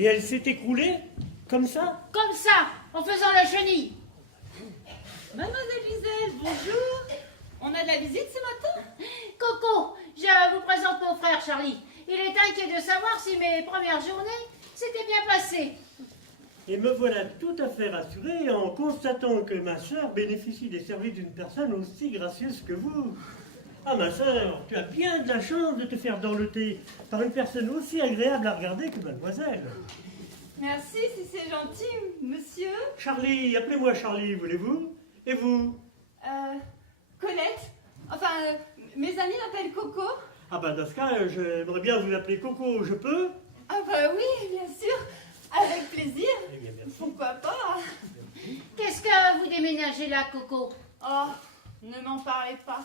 Et elle s'est écroulée comme ça? Comme ça, en faisant la chenille. Mademoiselle Gisèle, bonjour. On a de la visite ce matin? Coco, je vous présente mon frère Charlie. Il est inquiet de savoir si mes premières journées s'étaient bien passées. Et me voilà tout à fait rassuré en constatant que ma sœur bénéficie des services d'une personne aussi gracieuse que vous. Ah, ma sœur, tu as bien de la chance de te faire dorloter par une personne aussi agréable à regarder que mademoiselle. Merci, si c'est gentil, monsieur. Charlie, appelez-moi Charlie, voulez-vous? Et vous? Colette. Enfin, mes amis m'appellent Coco. Ah bah dans ce cas, j'aimerais bien vous appeler Coco, je peux? Ah bah oui, bien sûr. Avec plaisir. Eh bien, merci. Pourquoi pas? Qu'est-ce que vous déménagez là, Coco? Oh, ne m'en parlez pas.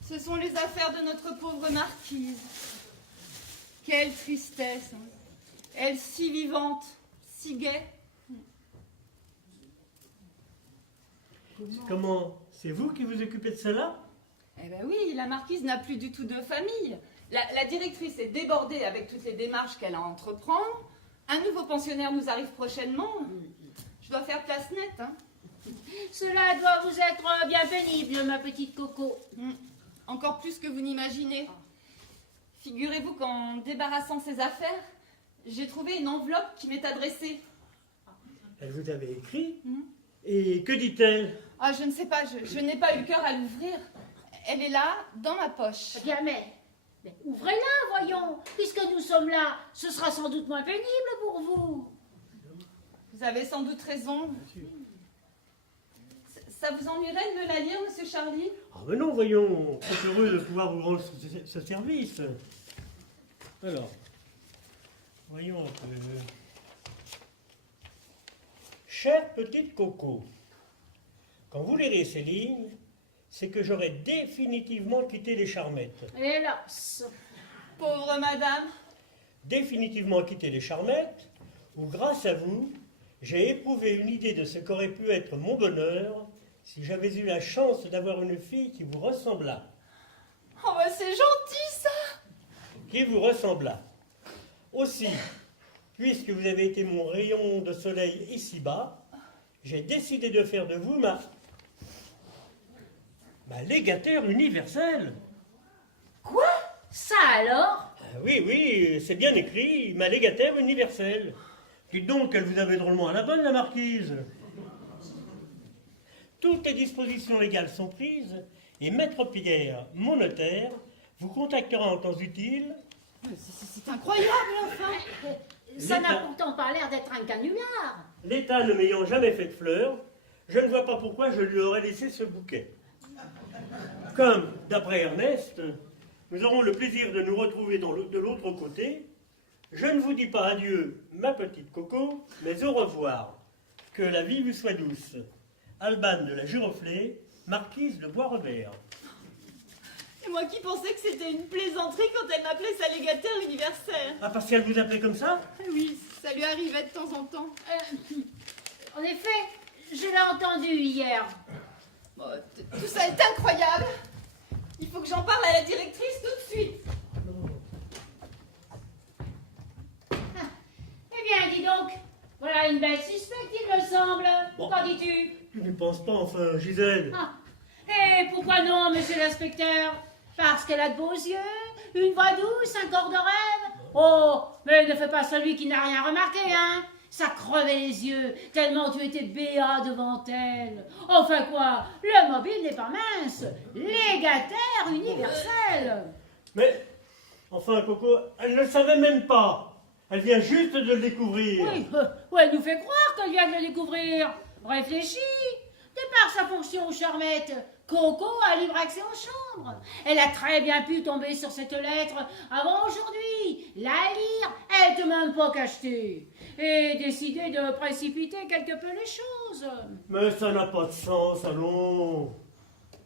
Ce sont les affaires de notre pauvre marquise. Quelle tristesse, hein. Elle si vivante, si gaie. Comment? C'est vous qui vous occupez de cela? Eh ben oui, la marquise n'a plus du tout de famille. La directrice est débordée avec toutes les démarches qu'elle a à entreprendre. Un nouveau pensionnaire nous arrive prochainement. Je dois faire place nette, hein. Cela doit vous être bien pénible, ma petite Coco. Encore plus que vous n'imaginez. Figurez-vous qu'en débarrassant ses affaires, j'ai trouvé une enveloppe qui m'est adressée. Elle vous avait écrit? Et que dit-elle? Ah, je ne sais pas, je n'ai pas eu le cœur à l'ouvrir. Elle est là, dans ma poche. Eh bien, mais ouvrez-la, voyons. Puisque nous sommes là, ce sera sans doute moins pénible pour vous. Vous avez sans doute raison. Ça vous ennuierait de me la lire, monsieur Charlie? Ah mais non, voyons, très heureux de pouvoir vous rendre ce service. Alors, voyons un peu. Chère petite Coco, quand vous lirez ces lignes, c'est que j'aurai définitivement quitté les Charmettes. Hélas. Pauvre madame. Définitivement quitté les Charmettes, où grâce à vous, j'ai éprouvé une idée de ce qu'aurait pu être mon bonheur si j'avais eu la chance d'avoir une fille qui vous ressemblât. Oh, bah c'est gentil, ça. Qui vous ressemblât. Aussi, puisque vous avez été mon rayon de soleil ici-bas, j'ai décidé de faire de vous ma légataire universelle. Quoi? Ça alors? Ah oui, oui, c'est bien écrit, ma légataire universelle. Dites donc qu'elle vous avait drôlement à la bonne, la marquise. Toutes les dispositions légales sont prises, et Maître Pierre, mon notaire, vous contactera en temps utile. C'est incroyable, enfin. Ça n'a L'État- pourtant pas l'air d'être un canular. L'État ne m'ayant jamais fait de fleurs, je ne vois pas pourquoi je lui aurais laissé ce bouquet. Comme, d'après Ernest, nous aurons le plaisir de nous retrouver de l'autre côté, je ne vous dis pas adieu, ma petite Coco, mais au revoir. Que la vie vous soit douce. Alban de la Giroflée, marquise de Bois-Revers. Et moi qui pensais que c'était une plaisanterie quand elle m'appelait sa légataire universelle. Ah, parce qu'elle vous appelait comme ça? Oui, ça lui arrivait de temps en temps. En effet, je l'ai entendu hier. Bon, tout ça est incroyable. Il faut que j'en parle à la directrice tout de suite. Eh bien, dis donc, voilà une belle suspecte, il me semble. Bon. Qu'en dis-tu? Tu ne penses pas, enfin, Gisèle? Ah. Et pourquoi non, monsieur l'inspecteur? Parce qu'elle a de beaux yeux, une voix douce, un corps de rêve. Oh, mais ne fais pas celui qui n'a rien remarqué, hein? Ça crevait les yeux, tellement tu étais béat devant elle. Enfin quoi, le mobile n'est pas mince, légataire universel. Mais, enfin, Coco, elle ne le savait même pas. Elle vient juste de le découvrir. Oui, ouais, elle nous fait croire qu'elle vient de le découvrir. Réfléchis. De par sa fonction aux Charmettes, Coco a libre accès aux chambres. Elle a très bien pu tomber sur cette lettre avant aujourd'hui, la lire, elle te même pas qu'acheter, et décider de précipiter quelque peu les choses. Mais ça n'a pas de sens, allons.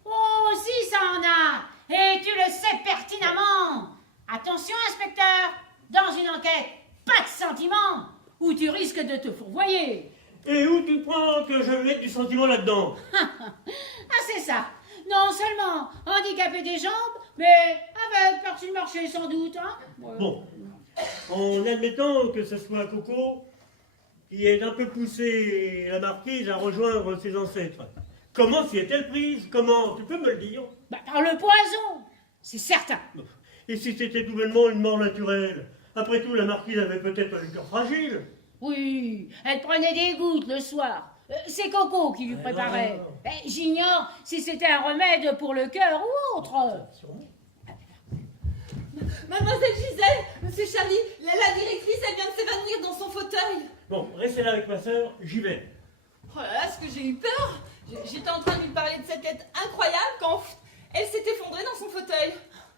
Oh, si ça en a, et tu le sais pertinemment. Attention, inspecteur, dans une enquête, pas de sentiment, ou tu risques de te fourvoyer. Et où tu prends que je mette du sentiment là-dedans? Ah, c'est ça. Non seulement handicapé des jambes, mais aveugle par-dessus le marché, sans doute. Hein? Ouais. Bon, En admettant que ce soit Coco qui ait un peu poussé la marquise à rejoindre ses ancêtres. Comment s'y est-elle prise? Comment? Tu peux me le dire? Bah, par le poison, c'est certain. Et si c'était tout bonnement une mort naturelle? Après tout, la marquise avait peut-être le cœur fragile. Oui, elle prenait des gouttes le soir. C'est Coco qui lui préparait. J'ignore si c'était un remède pour le cœur ou autre. Mademoiselle Gisèle, Monsieur Charlie, la directrice, elle vient de s'évanouir dans son fauteuil. Bon, restez là avec ma sœur, j'y vais. Oh là là, ce que j'ai eu peur. J'étais en train de lui parler de cette lettre incroyable quand elle s'est effondrée dans son fauteuil.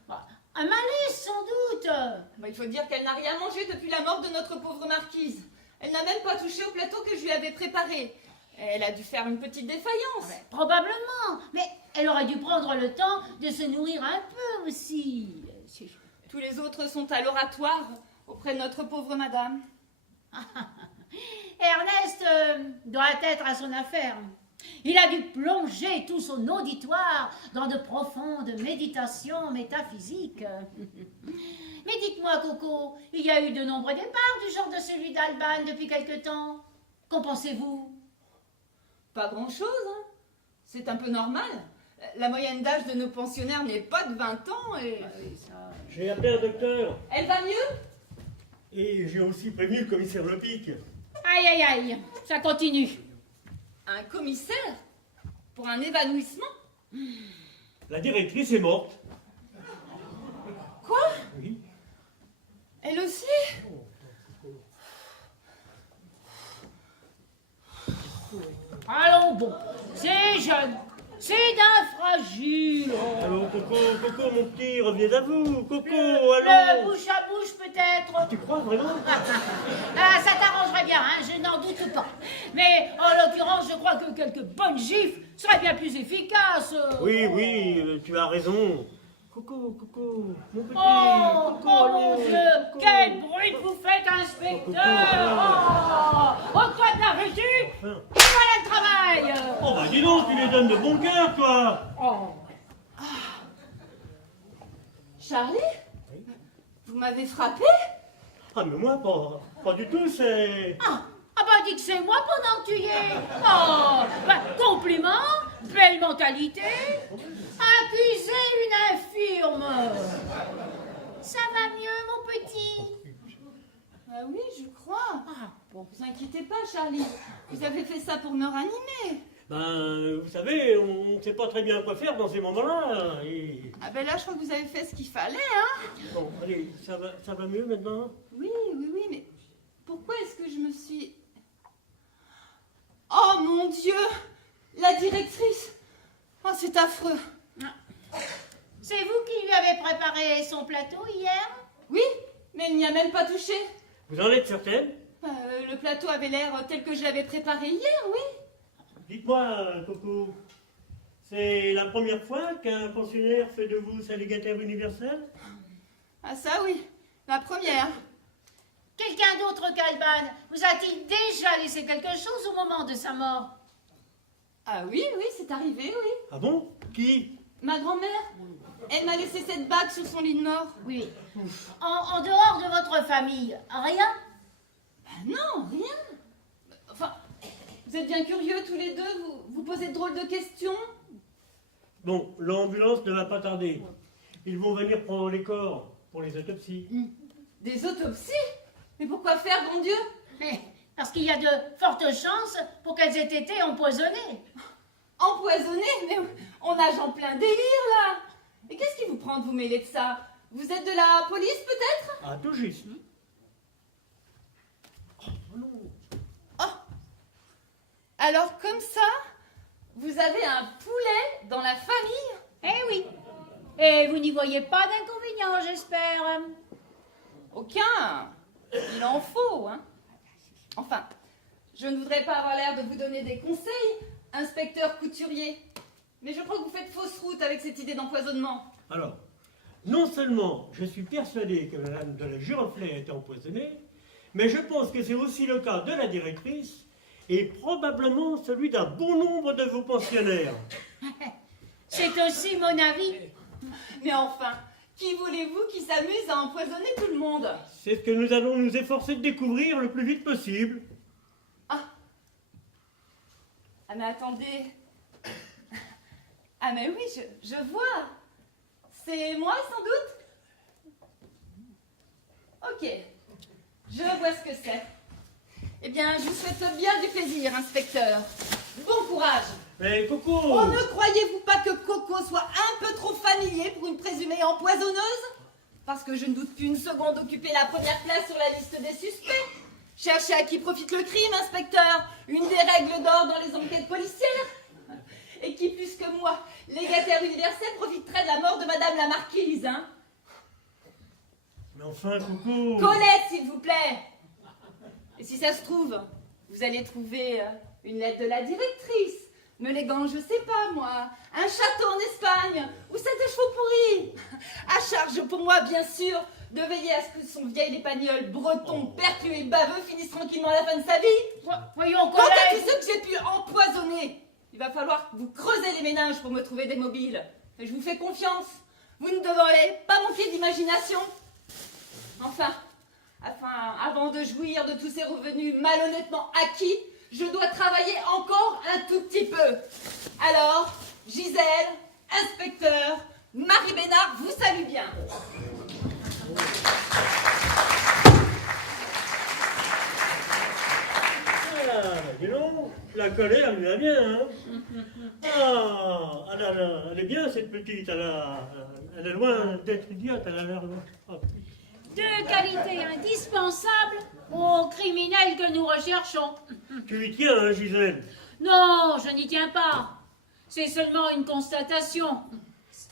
Bah, un malaise, sans doute. Bah, il faut dire qu'elle n'a rien mangé depuis la mort de notre pauvre marquise. Elle n'a même pas touché au plateau que je lui avais préparé. Elle a dû faire une petite défaillance. Probablement, mais elle aurait dû prendre le temps de se nourrir un peu aussi. Tous les autres sont à l'oratoire auprès de notre pauvre madame. Ernest doit être à son affaire. Il a dû plonger tout son auditoire dans de profondes méditations métaphysiques. Mais dites-moi, Coco, il y a eu de nombreux départs du genre de celui d'Alban depuis quelque temps. Qu'en pensez-vous? Pas grand-chose, hein. C'est un peu normal. La moyenne d'âge de nos pensionnaires n'est pas de 20 ans et... J'ai appelé un docteur Elle va mieux? et j'ai aussi prévenu le commissaire Lepic. Aïe, aïe, aïe, ça continue. Un commissaire? Pour un évanouissement? La directrice est morte. Quoi? Oui. Elle aussi? Allons, bon, c'est jeune, c'est d'un fragile. Allô, Coco, mon petit, revenez à vous. Coco, Le allô. bouche à bouche peut-être. Tu crois vraiment? Ah, ça t'arrangerait bien, hein, je n'en doute pas. Mais en l'occurrence, je crois que quelques bonnes gifles seraient bien plus efficaces. Oui, tu as raison. Coco, mon petit. Oh, Coco, oh mon allons. Dieu, Coco. quel bruit vous faites, inspecteur. Oh, toi de la vêtu, Enfin. voilà le travail. Oh bah dis donc, tu les donnes de bon cœur, toi. Oh. Charlie? Vous m'avez frappé? Ah mais moi, pas du tout, c'est... Ah, bah dis que c'est moi pendant que tu y es. Oh, bah, compliment, belle mentalité. Accuser une infirme. Ça va mieux, mon petit? Ah oui, je crois. Ah, bon. Vous inquiétez pas, Charlie. Vous avez fait ça pour me ranimer. Ben, vous savez, on ne sait pas très bien quoi faire dans ces moments-là. Et... Ah ben là, je crois que vous avez fait ce qu'il fallait, hein. Bon, allez, ça va mieux maintenant? Oui, mais pourquoi est-ce que je me suis... Oh mon Dieu! La directrice! Oh, c'est affreux. C'est vous qui lui avez préparé son plateau hier? Oui, mais elle n'y a même pas touché. Vous en êtes certaine? Le plateau avait l'air tel que je l'avais préparé hier, oui. Dites-moi, Coco, c'est la première fois qu'un pensionnaire fait de vous sa légataire universelle? Ah ça oui, la première. Quelqu'un d'autre qu'Alban vous a-t-il déjà laissé quelque chose au moment de sa mort? Ah oui, c'est arrivé, oui. Ah bon? Qui? Ma grand-mère, elle m'a laissé cette bague sur son lit de mort. Oui. En dehors de votre famille, rien? Ah non, rien. Enfin, vous êtes bien curieux tous les deux, vous posez de drôles de questions. Bon, l'ambulance ne va pas tarder. Ils vont venir prendre les corps pour les autopsies. Des autopsies? Mais pourquoi faire, bon Dieu? Parce qu'il y a de fortes chances pour qu'elles aient été empoisonnées. Empoisonnées? Mais on nage en plein délire, là. Et qu'est-ce qui vous prend de vous mêler de ça? Vous êtes de la police, peut-être? Ah, tout juste. Alors, comme ça, vous avez un poulet dans la famille? Eh oui. Et vous n'y voyez pas d'inconvénient, j'espère. Aucun. Il en faut, hein. Enfin, je ne voudrais pas avoir l'air de vous donner des conseils, inspecteur couturier. Mais je crois que vous faites fausse route avec cette idée d'empoisonnement. Alors, non seulement je suis persuadé que Madame de la Giroflée a été empoisonnée, mais je pense que c'est aussi le cas de la directrice et probablement celui d'un bon nombre de vos pensionnaires. C'est aussi mon avis. Mais enfin, Qui voulez-vous qui s'amuse à empoisonner tout le monde? C'est ce que nous allons nous efforcer de découvrir le plus vite possible. Ah. Ah mais attendez. Ah mais oui, je vois. C'est moi sans doute? Ok. Je vois ce que c'est. Eh bien, je vous souhaite bien du plaisir, inspecteur. Bon courage. Mais Coco! Oh, ne croyez-vous pas que Coco soit un peu trop familier pour une présumée empoisonneuse? Parce que je ne doute plus une seconde d'occuper la première place sur la liste des suspects. Cherchez à qui profite le crime, inspecteur. Une des règles d'or dans les enquêtes policières. Et qui, plus que moi, légataire universel, profiterait de la mort de Madame la Marquise, hein? Mais enfin, Coco! Colette, s'il vous plaît. Et si ça se trouve, vous allez trouver une lettre de la directrice, me léguant, je sais pas moi, un château en Espagne, ou 7 chevaux pourris. À charge pour moi, bien sûr, de veiller à ce que son vieil épagnol breton, perclus et baveux finisse tranquillement à la fin de sa vie. Voyons, Quant à tous Colette. ceux que j'ai pu empoisonner, il va falloir que vous creusez les méninges pour me trouver des mobiles. Et je vous fais confiance. Vous ne devrez pas manquer d'imagination. Enfin, avant de jouir de tous ces revenus malhonnêtement acquis, je dois travailler encore un tout petit peu. Alors, Gisèle, inspecteur, Marie Bénard vous salue bien. Ah, dis donc, la colère lui va bien, hein? Ah, elle est bien cette petite, elle est loin d'être idiote, elle a l'air loin. Oh. De qualité indispensable aux criminels que nous recherchons. Tu y tiens, hein, Gisèle? Non, je n'y tiens pas. C'est seulement une constatation.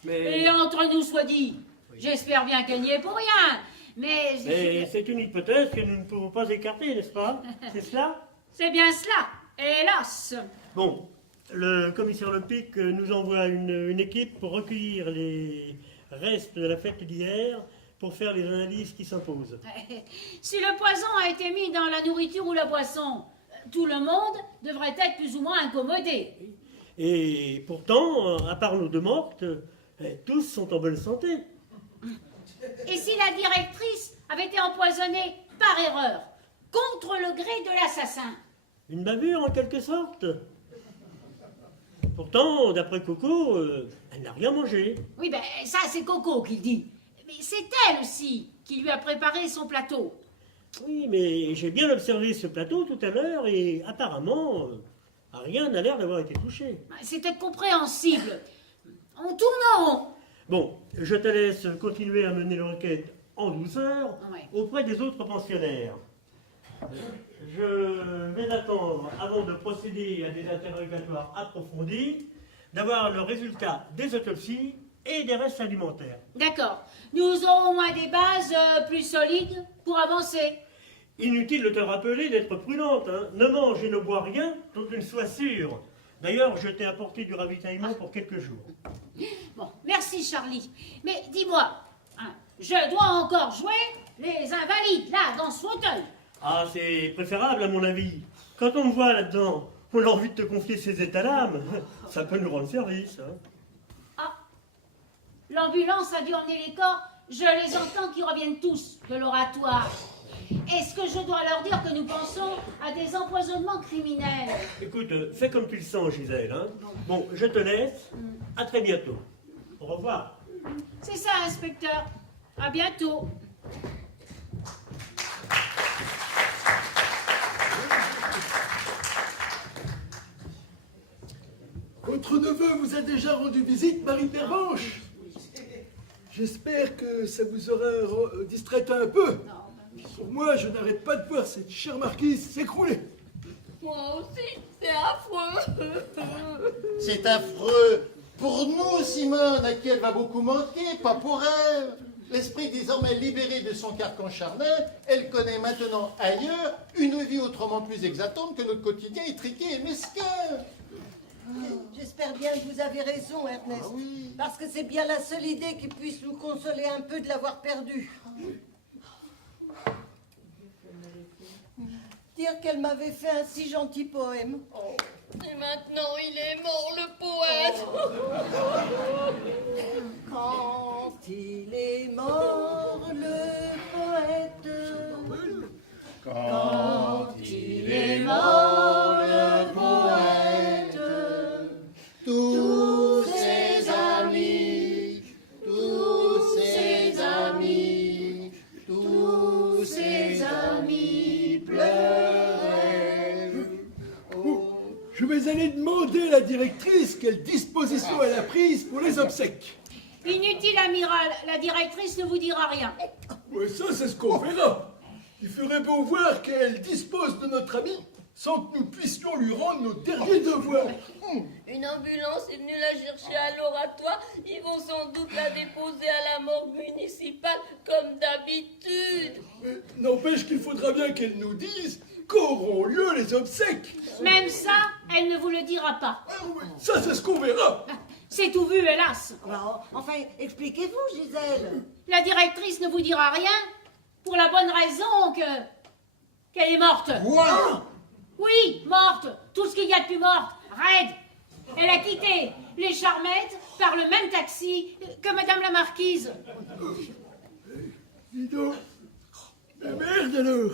Mais, Et entre nous soit dit, j'espère bien qu'elle n'y est pour rien. Mais c'est une hypothèse que nous ne pouvons pas écarter, n'est-ce pas? C'est cela? c'est bien cela, hélas. Bon, le commissaire Lepic nous envoie une équipe pour recueillir les restes de la fête d'hier pour faire les analyses qui s'imposent. Si le poison a été mis dans la nourriture ou la boisson, tout le monde devrait être plus ou moins incommodé. Et pourtant, à part nos deux mortes, tous sont en bonne santé. Et si la directrice avait été empoisonnée par erreur, contre le gré de l'assassin? Une bavure en quelque sorte. Pourtant, d'après Coco, elle n'a rien mangé. Oui, ben ça c'est Coco qui le dit. Mais c'est elle aussi qui lui a préparé son plateau. Oui, mais j'ai bien observé ce plateau tout à l'heure et apparemment, rien n'a l'air d'avoir été touché. C'était compréhensible. On tourne en rond. Bon, je te laisse continuer à mener l'enquête en douceur Ouais. auprès des autres pensionnaires. Je vais attendre, avant de procéder à des interrogatoires approfondis, d'avoir le résultat des autopsies et des restes alimentaires. D'accord. Nous aurons au moins des bases plus solides pour avancer. Inutile de te rappeler d'être prudente, hein. Ne mange et ne bois rien dont tu ne sois sûr. D'ailleurs, je t'ai apporté du ravitaillement pour quelques jours. Bon, merci Charlie. Mais dis-moi, hein, je dois encore jouer les invalides, là, dans ce fauteuil. Ah, c'est préférable à mon avis. Quand on me voit là-dedans, on a envie de te confier ses états d'âme. Ça peut nous rendre service. Hein. Ah, l'ambulance a dû emmener les corps. Je les entends qui reviennent tous de l'oratoire. Est-ce que je dois leur dire que nous pensons à des empoisonnements criminels? Écoute, fais comme tu le sens, Gisèle. Hein. Bon, je te laisse. À très bientôt. Au revoir. C'est ça, inspecteur. À bientôt. Votre neveu vous a déjà rendu visite, Marie Pervenche. J'espère que ça vous aura distraite un peu. Pour moi, je n'arrête pas de voir cette chère marquise s'écrouler. Moi aussi, c'est affreux. C'est affreux. Pour nous, Simone, à qui elle va beaucoup manquer, pas pour elle. L'esprit désormais libéré de son carcan charnel, elle connaît maintenant ailleurs une vie autrement plus exaltante que notre quotidien étriqué et mesquin. J'espère bien que vous avez raison, Ernest. Ah oui. Parce que c'est bien la seule idée qui puisse nous consoler un peu de l'avoir perdu. Dire qu'elle m'avait fait un si gentil poème. Oh. Et maintenant, il est mort, le poète. Quand il est la directrice quelle disposition elle a prise pour les obsèques. Inutile, amiral, la directrice ne vous dira rien. Ouais, ça, c'est ce qu'on verra. Il ferait beau voir qu'elle dispose de notre ami sans que nous puissions lui rendre nos derniers devoirs. Une ambulance est venue la chercher à l'oratoire. Ils vont sans doute la déposer à la morgue municipale comme d'habitude. N'empêche qu'il faudra bien qu'elle nous dise qu'auront lieu les obsèques. Même ça, elle ne vous le dira pas. Ça, c'est ce qu'on verra. C'est tout vu, hélas. Alors, enfin, expliquez-vous, Gisèle. La directrice ne vous dira rien pour la bonne raison qu'elle est morte. Quoi? Oui, morte. Tout ce qu'il y a de plus morte. Raide. Elle a quitté les Charmettes par le même taxi que Madame la Marquise. Dis donc. Mais merde alors.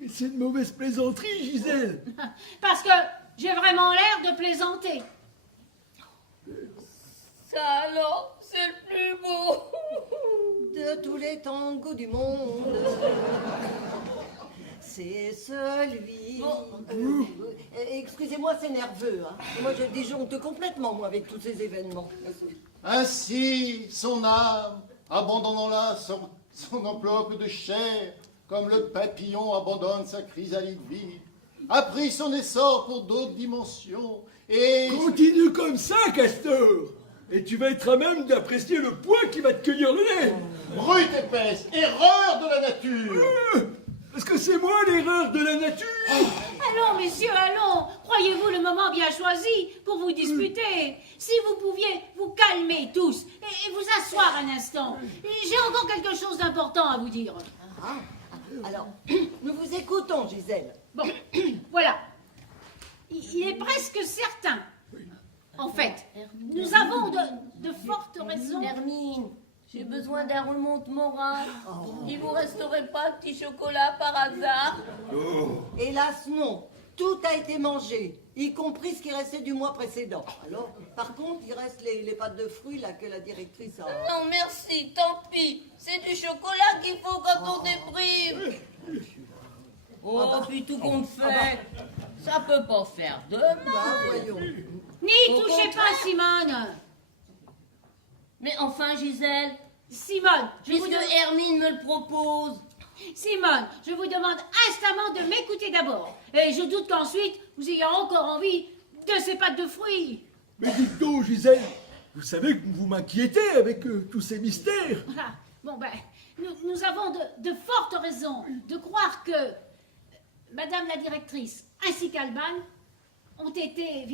Mais c'est une mauvaise plaisanterie, Gisèle. Parce que j'ai vraiment l'air de plaisanter. Ça alors, c'est le plus beau. De tous les tangos du monde, c'est celui... excusez-moi, c'est nerveux. Hein. Moi, je disjoncte complètement, moi, avec tous ces événements. Ainsi, son âme, abandonnant là son enveloppe de chair, comme le papillon abandonne sa chrysalide vide, a pris son essor pour d'autres dimensions, et... Continue comme ça, Castor. Et tu vas être à même d'apprécier le poids qui va te cueillir le nez. Brute épaisse, erreur de la nature. Parce que c'est moi l'erreur de la nature. Allons, messieurs, allons. Croyez-vous le moment bien choisi pour vous disputer? Si vous pouviez vous calmer tous et vous asseoir un instant. J'ai encore quelque chose d'important à vous dire. Alors, nous vous écoutons, Gisèle. Bon, voilà. Il est presque certain. En fait, nous avons de fortes raisons. Hermine, j'ai besoin d'un remonte moral. Il vous resterait pas un petit chocolat par hasard? Hélas, non. Tout a été mangé, y compris ce qui restait du mois précédent. Alors, par contre, il reste les pâtes de fruits là que la directrice a... Non, merci, tant pis. C'est du chocolat qu'il faut quand on déprime. Oh, puis tout compte fait, ça peut pas faire de mal. voyons. N'y Au touchez pas, contraire. Simone. Mais enfin, Gisèle, Simone, puisque Hermine me le propose. Simone, je vous demande instamment de m'écouter d'abord. Et je doute qu'ensuite, vous ayez encore envie de ces pâtes de fruits. Mais dites donc, Gisèle, vous savez que vous m'inquiétez avec tous ces mystères. Voilà. Bon, ben, nous avons de fortes raisons de croire que Madame la directrice ainsi qu'Alban ont été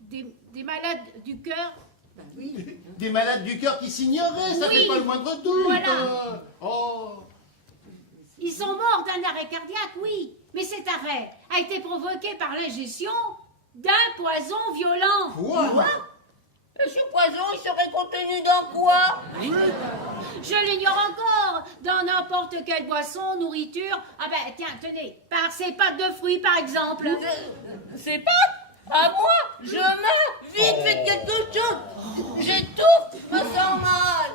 des malades du cœur. Ben oui. Des malades du cœur qui s'ignoraient, ça Oui. fait pas le moindre doute. Voilà. Oh. Ils sont morts d'un arrêt cardiaque, oui, mais cet arrêt a été provoqué par l'ingestion d'un poison violent. Quoi? Et ce poison, il serait contenu dans quoi? Je l'ignore encore. Dans n'importe quelle boisson, nourriture. Ah ben, tiens, tenez, par ces pâtes de fruits, par exemple. C'est pas à moi. Je meurs. Vite, faites quelque chose. J'étouffe, je me sens mal.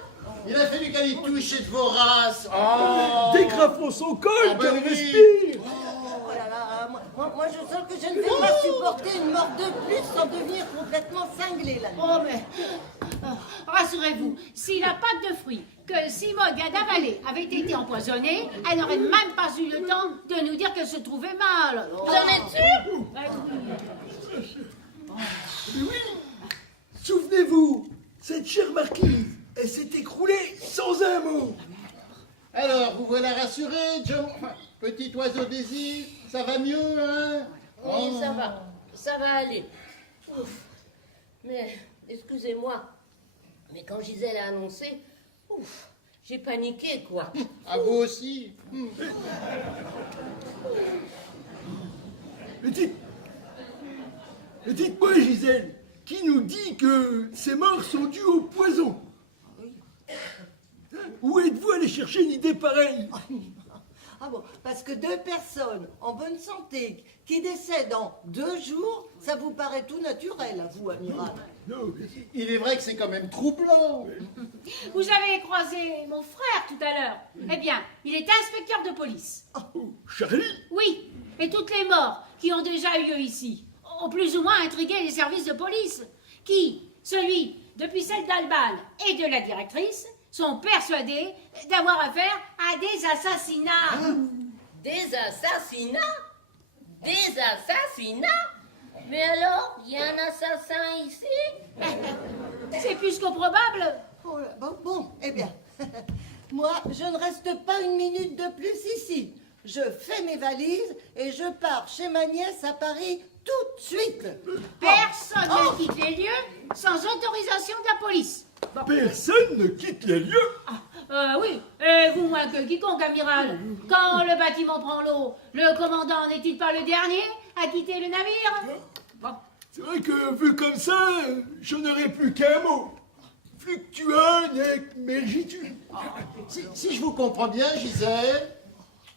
Il a fallu qu'elle y touche cette vorace. Oh. Dégrafons son col, Ah ben qu'elle oui. respire. Oh là là, moi je sens que je ne vais pas supporter une mort de plus sans devenir complètement cinglée là. Oh, mais rassurez-vous, si la pâte de fruits que Simone vient d'avaler avait été empoisonnée, elle n'aurait même pas eu le temps de nous dire qu'elle se trouvait mal. Alors, Vous en êtes sûr? Mais oui. Souvenez-vous, cette chère marquise, elle s'est écroulée sans un mot. Alors, vous voilà rassuré, John? Petit oiseau désir, ça va mieux, hein? Oui, ça va aller. Ouf. Mais, excusez-moi, mais quand Gisèle a annoncé, ouf, j'ai paniqué, quoi. À vous aussi. Mais dites-moi, Gisèle, qui nous dit que ces morts sont dues au poison? Où êtes-vous allé chercher une idée pareille? Ah bon, parce que 2 personnes en bonne santé qui décèdent en 2 jours, ça vous paraît tout naturel à vous, amiral? Non, Il est vrai que c'est quand même troublant. vous avez croisé mon frère tout à l'heure. Eh bien, il est inspecteur de police. oh, Charlie? Oui, et toutes les morts qui ont déjà eu lieu ici ont plus ou moins intrigué les services de police, qui, celui depuis celle d'Alban et de la directrice, sont persuadés d'avoir affaire à des assassinats. Des assassinats? Des assassinats? Mais alors, il y a un assassin ici? C'est plus que probable. Oh là, bon, eh bien, moi, je ne reste pas une minute de plus ici. Je fais mes valises et je pars chez ma nièce à Paris tout de suite. Personne ne quitte les lieux sans autorisation de la police. Bon. Personne ne quitte les lieux. Oui, et vous moins que quiconque, amiral. Quand le bâtiment prend l'eau, le commandant n'est-il pas le dernier à quitter le navire? Bon. C'est vrai que, vu comme ça, je n'aurais plus qu'un mot. Fluctuant et mergitu. Si je vous comprends bien, Gisèle,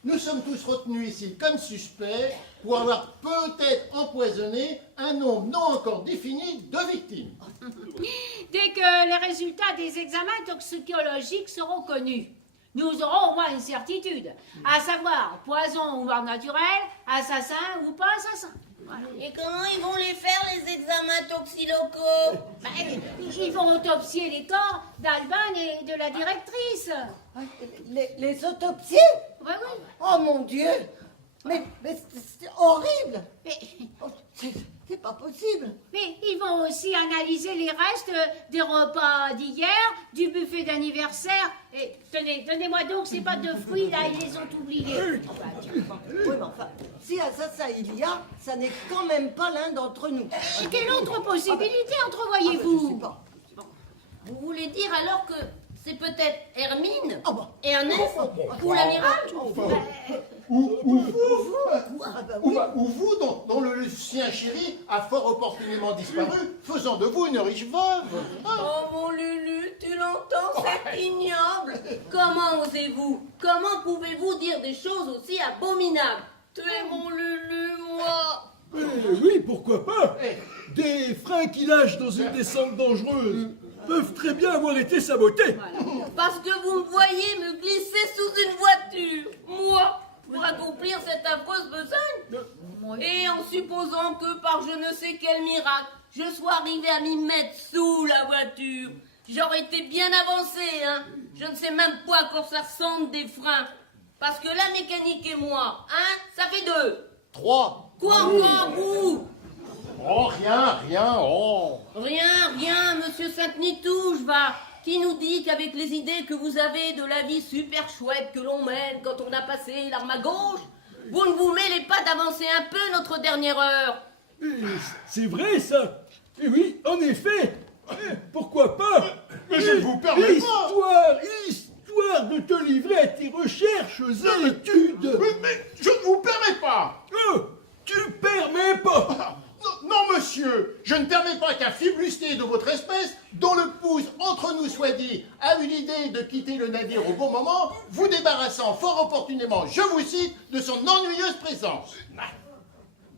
nous sommes tous retenus ici comme suspects pour avoir peut-être empoisonné un nombre non encore défini de victimes. Dès que les résultats des examens toxicologiques seront connus, nous aurons au moins une certitude, à savoir poison ou mort naturelle, assassin ou pas assassin. Voilà. Et comment ils vont les faire, les examens toxilocaux? Ils vont autopsier les corps d'Alban et de la directrice. Les autopsies? Oui, oui. Oh mon Dieu! Mais c'est horrible! Mais, Oh, c'est pas possible! mais ils vont aussi analyser les restes des repas d'hier, du buffet d'anniversaire. Et tenez, donnez-moi donc ces pâtes de fruits, là, ils les ont oubliées. Oui, mais enfin, si assassin il y a, ça n'est quand même pas l'un d'entre nous. Et quelle autre possibilité Je sais entrevoyez-vous? pas. Vous voulez dire alors que c'est peut-être Hermine, Ah bon. Ernest ou l'amiral? Ou vous, Ah bah oui. ou vous dont le sien chéri a fort opportunément disparu, faisant de vous une riche veuve. Oh mon Lulu, tu l'entends, c'est ignoble. Comment osez-vous? Comment pouvez-vous dire des choses aussi abominables? Tu es mon Lulu, moi. Oui, pourquoi pas. Des freins qui lâchent dans une descente dangereuse peuvent très bien avoir été sabotés. Parce que vous me voyez me glisser sous une voiture, moi, pour accomplir cette affreuse besogne. Et en supposant que par je ne sais quel miracle, je sois arrivé à m'y mettre sous la voiture, j'aurais été bien avancé, hein. Je ne sais même pas à quoi ça ressemble des freins. Parce que la mécanique et moi, hein, ça fait 2. 3. Quoi encore, vous? Oh, rien, oh. Rien, monsieur Sainte-Nitouche, va. Qui nous dit qu'avec les idées que vous avez de la vie super chouette que l'on mène quand on a passé l'arme à gauche, vous ne vous mêlez pas d'avancer un peu notre dernière heure? C'est vrai, ça. Et oui, en effet. Pourquoi pas. Mais je ne vous permets pas. Histoire de te livrer à tes recherches et études. Mais je ne vous permets pas. Tu permets pas. Non, monsieur, je ne permets pas qu'un fiblusté de votre espèce, dont le pouce, entre nous soit dit, a eu l'idée de quitter le navire au bon moment, vous débarrassant fort opportunément, je vous cite, de son ennuyeuse présence.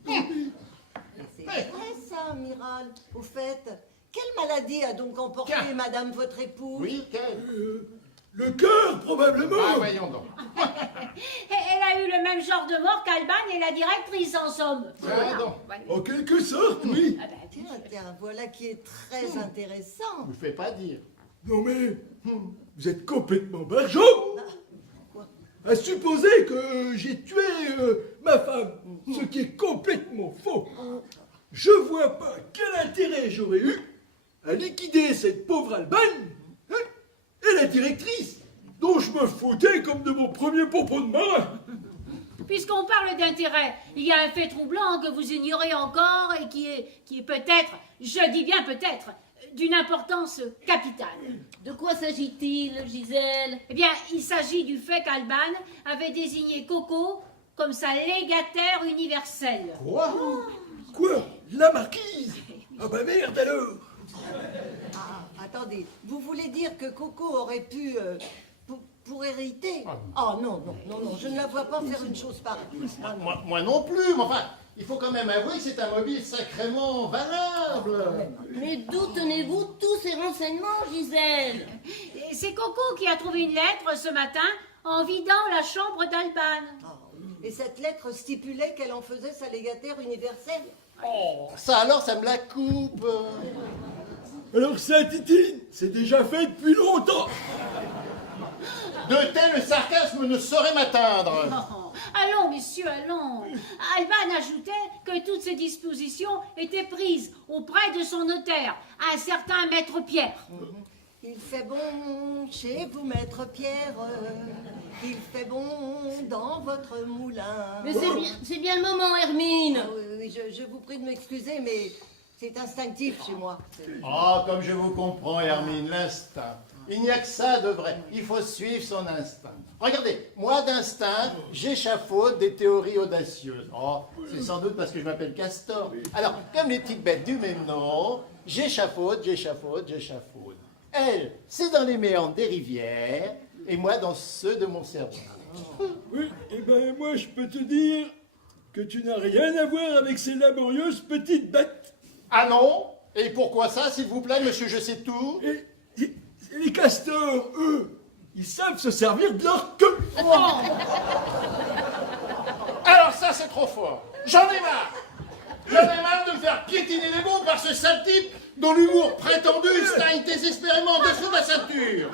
C'est vrai ça, amiral. Au fait, quelle maladie a donc emporté Tiens. madame votre épouse? Oui, quel? Le cœur, probablement. Ah, voyons donc. Elle a eu le même genre de mort qu'Alban et la directrice, en somme. Ah, donc. En quelque sorte, oui. Ah ben, Tiens, voilà qui est très intéressant. Vous faites pas dire. Non mais, vous êtes complètement barjot. Quoi? À supposer que j'ai tué ma femme, ce qui est complètement faux. Je vois pas quel intérêt j'aurais eu à liquider cette pauvre Alban, hein, et la directrice, dont je me foutais comme de mon premier pompon de marin. Puisqu'on parle d'intérêt, il y a un fait troublant que vous ignorez encore et qui est peut-être, je dis bien peut-être, d'une importance capitale. De quoi s'agit-il, Gisèle? Eh bien, il s'agit du fait qu'Alban avait désigné Coco comme sa légataire universelle. Quoi? La marquise? Ah bah merde alors. Ah, attendez, vous voulez dire que Coco aurait pu, pour hériter? Ah non, je ne la vois pas faire une chose pareille. Ah, non. Moi non plus, mais enfin, il faut quand même avouer que c'est un mobile sacrément valable. Mais d'où tenez-vous tous ces renseignements, Gisèle? Et c'est Coco qui a trouvé une lettre ce matin en vidant la chambre d'Alban. Ah, Et cette lettre stipulait qu'elle en faisait sa légataire universelle. Oh, ça alors, ça me la coupe. Alors ça, Titine, c'est déjà fait depuis longtemps. De tel sarcasme ne saurait m'atteindre. Oh, allons, messieurs, allons. Alban ajoutait que toutes ces dispositions étaient prises auprès de son notaire, un certain maître Pierre. Il fait bon chez vous, maître Pierre. Il fait bon dans votre moulin. Mais c'est bien le moment, Hermine. Ah oui, je vous prie de m'excuser, mais c'est instinctif chez moi. Ah, comme je vous comprends, Hermine, l'instinct. Il n'y a que ça de vrai. Il faut suivre son instinct. Regardez, moi d'instinct, j'échafaude des théories audacieuses. Oh, c'est sans doute parce que je m'appelle Castor. Alors, comme les petites bêtes du même nom, j'échafaude. Elle, c'est dans les méandres des rivières, et moi dans ceux de mon cerveau. Oui, et ben moi je peux te dire que tu n'as rien à voir avec ces laborieuses petites bêtes. Ah non? Et pourquoi ça, s'il vous plaît, monsieur, je sais tout? Et les castors, eux, ils savent se servir de leur queue. Alors ça, c'est trop fort. J'en ai marre. J'en ai marre de me faire piétiner les mots par ce sale type dont l'humour prétendu stagne désespérément dessous ma ceinture.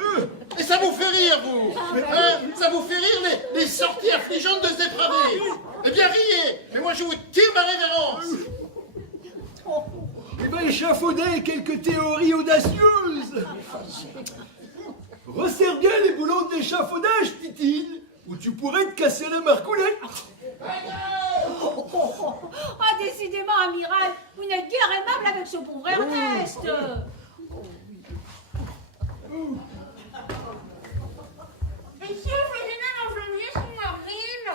Et ça vous fait rire, vous hein? Ça vous fait rire, les sorties affligeantes de ce dépravé. Eh bien, riez, mais moi je vous tire ma révérence. Eh ben échafauder quelques théories audacieuses. Resserre bien les boulons d'échafaudage, Titine, ou tu pourrais te casser la marcoulette. Ah, décidément, amiral, vous n'êtes guère aimable avec ce pauvre Ernest. Et si on faisait même en janvier sous Marine?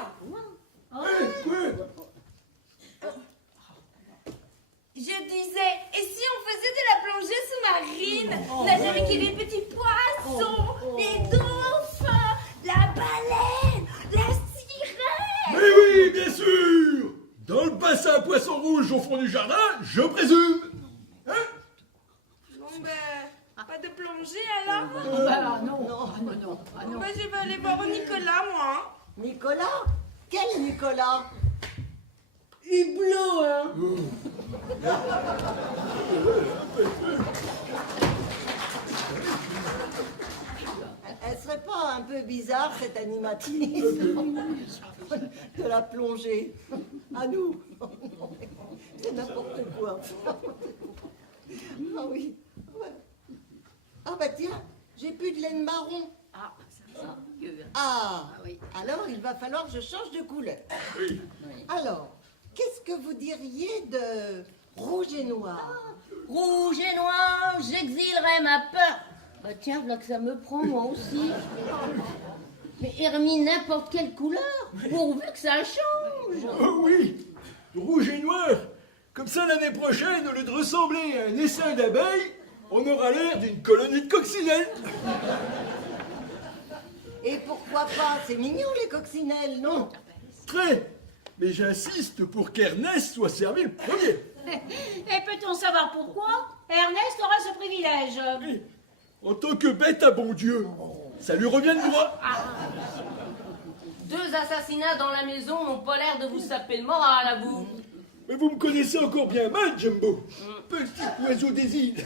Je disais, et si on faisait de la plongée sous-marine? Nager avec les petits poissons, les dauphins, la baleine, la sirène. Mais oui, bien sûr. Dans le bassin à poissons rouges au fond du jardin, je présume. Hein? Bon ben, pas de plongée alors? Non. Ben, je vais aller voir Nicolas, moi. Nicolas? Quel Nicolas? Hublot, hein? Elle serait pas un peu bizarre, cette animatrice de la plongée? À nous? C'est n'importe quoi. Ah oui. Ouais. Ah bah tiens, j'ai plus de laine marron. Ah, oui. alors il va falloir que je change de couleur. Alors, qu'est-ce que vous diriez de rouge et noir? Rouge et noir, j'exilerai ma peur. Bah tiens, voilà que ça me prend moi aussi. Mais Hermine, n'importe quelle couleur, pourvu que ça change. Oh oui, rouge et noir. Comme ça, l'année prochaine, au lieu de ressembler à un essaim d'abeilles, on aura l'air d'une colonie de coccinelles. Et pourquoi pas? C'est mignon les coccinelles, non? Très. Mais j'insiste pour qu'Ernest soit servi le premier. Et peut-on savoir pourquoi Ernest aura ce privilège? Oui. En tant que bête à bon Dieu, ça lui revient de droit. 2 assassinats dans la maison n'ont pas l'air de vous saper le moral à vous. Mais vous me connaissez encore bien mal, Jumbo. Petit oiseau des îles.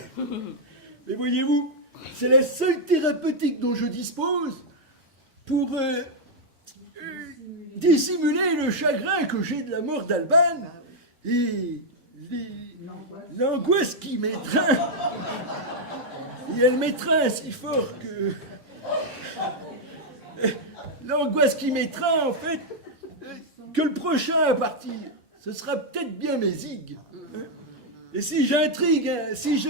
Mais voyez-vous, c'est la seule thérapeutique dont je dispose pour dissimuler le chagrin que j'ai de la mort d'Alban et l'angoisse qui m'étreint. Et elle m'étreint si fort que... L'angoisse qui m'étreint, en fait, que le prochain à partir, ce sera peut-être bien mes zigues. Et si j'intrigue, si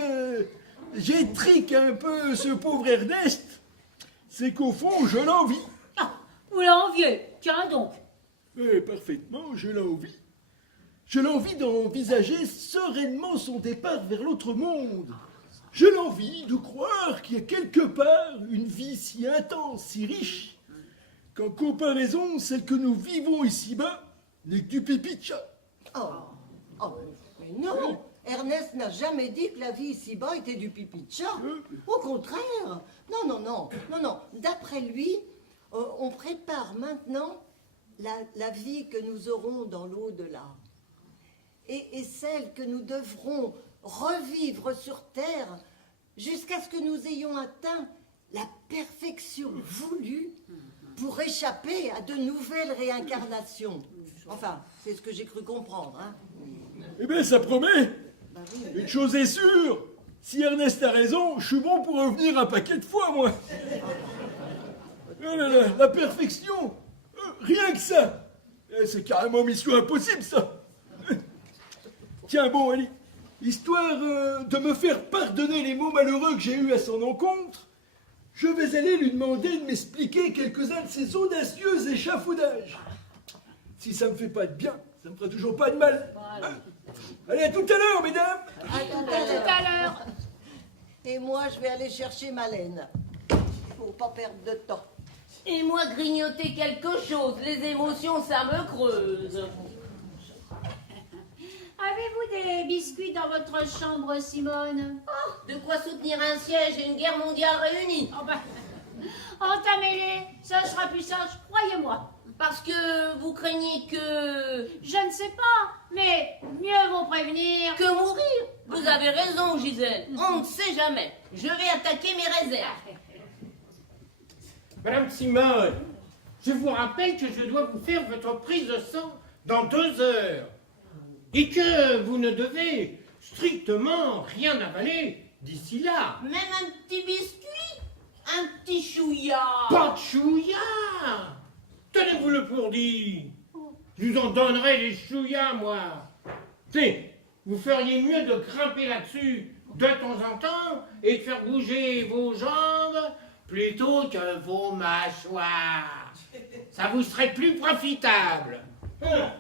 j'étrique un peu ce pauvre Ernest, c'est qu'au fond, je l'envie. Ah, vous l'enviez, tiens donc. Parfaitement, je l'envie. Je l'envie d'envisager sereinement son départ vers l'autre monde. Je l'envie de croire qu'il y a quelque part une vie si intense, si riche, qu'en comparaison, celle que nous vivons ici-bas n'est que du pipi de chat. Oh, mais non! Ernest n'a jamais dit que la vie ici-bas était du pipi de chat. Au contraire. Non. D'après lui, on prépare maintenant la vie que nous aurons dans l'au-delà et celle que nous devrons revivre sur Terre jusqu'à ce que nous ayons atteint la perfection voulue pour échapper à de nouvelles réincarnations. Enfin, c'est ce que j'ai cru comprendre. Hein. Eh bien, ça promet. Bah oui. Une chose est sûre, si Ernest a raison, je suis bon pour revenir un paquet de fois, moi. Oh là là, la perfection, rien que ça. C'est carrément mission impossible, ça. Tiens, bon, allez, histoire de me faire pardonner les mots malheureux que j'ai eus à son encontre, je vais aller lui demander de m'expliquer quelques-uns de ses audacieux échafaudages. Si ça me fait pas de bien, ça me fera toujours pas de mal. Hein? Allez, à tout à l'heure, mesdames. À tout Tout à l'heure. Et moi, je vais aller chercher ma laine pour pas perdre de temps. Et moi, grignoter quelque chose. Les émotions, ça me creuse. Avez-vous des biscuits dans votre chambre, Simone? De quoi soutenir un siège et une guerre mondiale réunie. Oh ben, entamez-les, ça sera plus sage, croyez-moi. Parce que vous craignez que... Je ne sais pas, mais mieux vaut prévenir. que mourir. Vous avez raison, Gisèle. On ne sait jamais. Je vais attaquer mes réserves. Madame Simone, je vous rappelle que je dois vous faire votre prise de sang dans 2 heures. Et que vous ne devez strictement rien avaler d'ici là. Même un petit biscuit, un petit chouïa. Pas de chouïa. Tenez-vous-le pour dit. Je vous en donnerai des chouïas, moi. C'est, vous feriez mieux de grimper là-dessus de temps en temps et de faire bouger vos jambes plutôt que vos mâchoires. Ça vous serait plus profitable. Hein?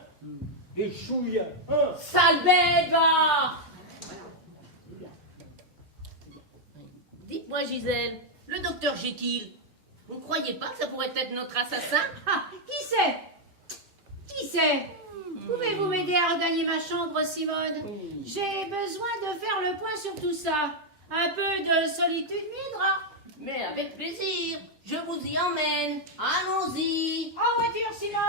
Des chouïas. Hein? Sale bête, va. Dites-moi, Gisèle, le docteur Jekyll, vous ne croyez pas que ça pourrait être notre assassin? Ah, qui sait? Qui sait? Pouvez-vous m'aider à regagner ma chambre, Simone? J'ai besoin de faire le point sur tout ça. Un peu de solitude m'aidera. Mais avec plaisir, je vous y emmène. Allons-y. En voiture, Simone!